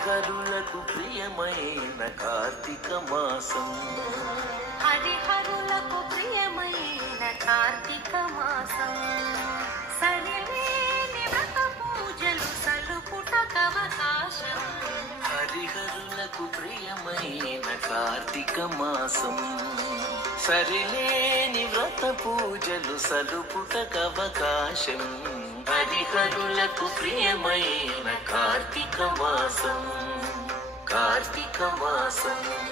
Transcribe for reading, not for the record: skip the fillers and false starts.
హరిహరులకు ప్రియమైన కార్తీక మాసం. హరిహరులకు ప్రియమైన కార్తీక మాసం. సరిలేని వ్రత పూజలు సలుపుటకవకాశం. హరిహరులకు ప్రియమైన కార్తీక మాసం. సరిలేని వ్రత పూజలు సలుపుటకవకాశం. హరిహరులకు ప్రియమైన కార్తీక మాసం. కార్తీక మాసం.